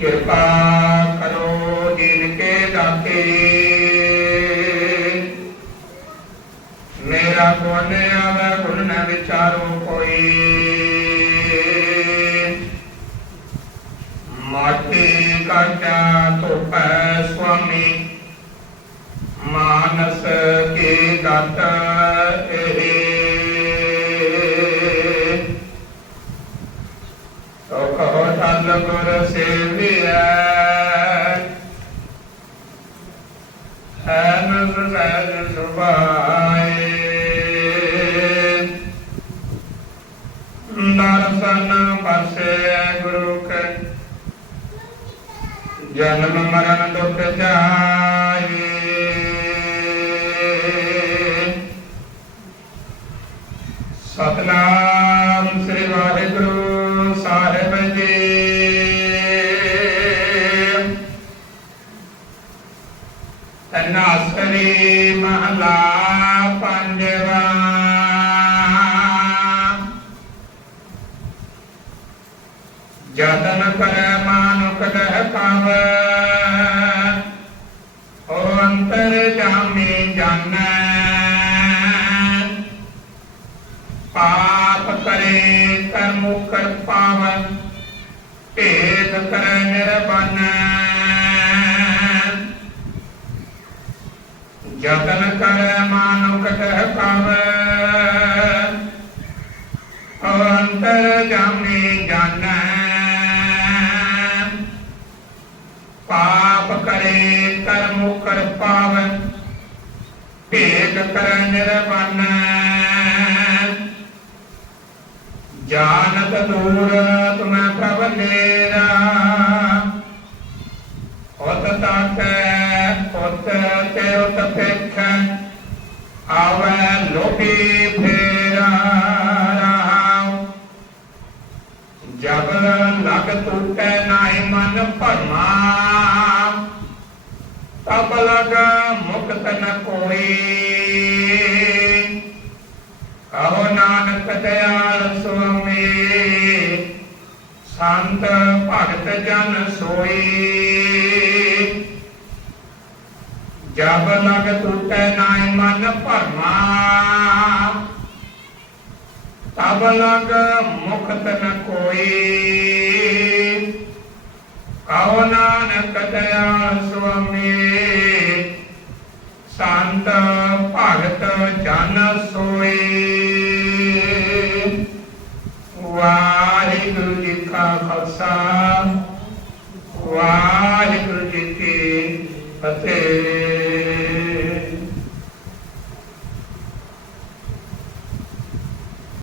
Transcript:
ਕਿਰਪਾ ਕਰੋ ਜਿਨ ਕੇ ਦਾਤੇ। ਮੇਰਾ ਗੁਣ ਆਵੇ ਗੁਣ ਨ ਵਿਚਾਰੋ ਕੋਈ। ਮਾਟੀ ਕਾਟਾ ਧੋਪੈ ਸੁਆਮੀ। ਮਾਨਸ ਕੇ ਦਾਤਾ ਕਹੋ ਤਲ ਗੁਰ ਸੇਵੀਐ ਸੁਭਾਏ। ਦਰਸ਼ਨ ਪਰਸੇ ਗੁਰੂ ਕੇ। ਜਨਮ ਮਰਨ ਦੁਖ ਜਾਏ ਸਤਨਾਮ ਸ੍ਰੀ ਵਾਹਿਗੁਰੂ ਤਨਾਸਰੀ ਮਹਲਾ ਪੰਜਵਾ ਜਤਨ ਕਰੈ ਮਾਨੁਖ ਦਹਿ ਪਾਵੈ ਓ ਅੰਤਰ ਜਾਮੀ ਜਾਣੈ ਪਾਪ ਕਰੇ ਕਰਮੁ ਕਰ ਪਾਵੈ ਭੇਦ ਕਰੈ ਨਿਰਬਨ ਜਤਨ ਕਰੈ ਮਾਨੁਖ ਦਹਿ ਪਾਵੈ ਓ ਅੰਤਰ ਜਾਮੀ ਜਾਣੈ ਪਾਪ ਕਰੇ ਕਰਮੁ ਕਰ ਪਾਵੈ ਭੇਦ ਕਰੈ ਨਿਰਬਨ ਜਾਣਤ ਦੂਰ ਤੁਮੈ ਪ੍ਰਭ ਨੇਰਾ ਹੋਤ ਤਾਕੈ ਹੋਤ ਤੇ ਉਤ ਪੇਖ ਤਬ ਲਗ ਮੁਕਤ ਨ ਕੋਈ ਕਹੋ ਨਾਨਕ ਦਇਆਲ ਸੁਆਮੀ, ਸੰਤ ਭਗਤ ਜਨ ਸੋਈ। ਜਬ ਲਗ ਟੂਟੈ ਨਾਹਿ ਮਨ ਭਰਮਾ, ਤਬ ਲਗ ਮੁਕਤ ਨ ਕੋਈ। ਕਹੋ ਨਾਨਕ ਦਇਆਲ ਸੁਆਮੀ ਸੰਤ ਭਗਤ ਜਨ ਸੋਈ। ਵਾਹਿਗੁਰੂ ਜੀ ਕਾ ਖਾਲਸਾ, ਵਾਹਿਗੁਰੂ ਜੀ ਕੀ ਫਤਿਹ।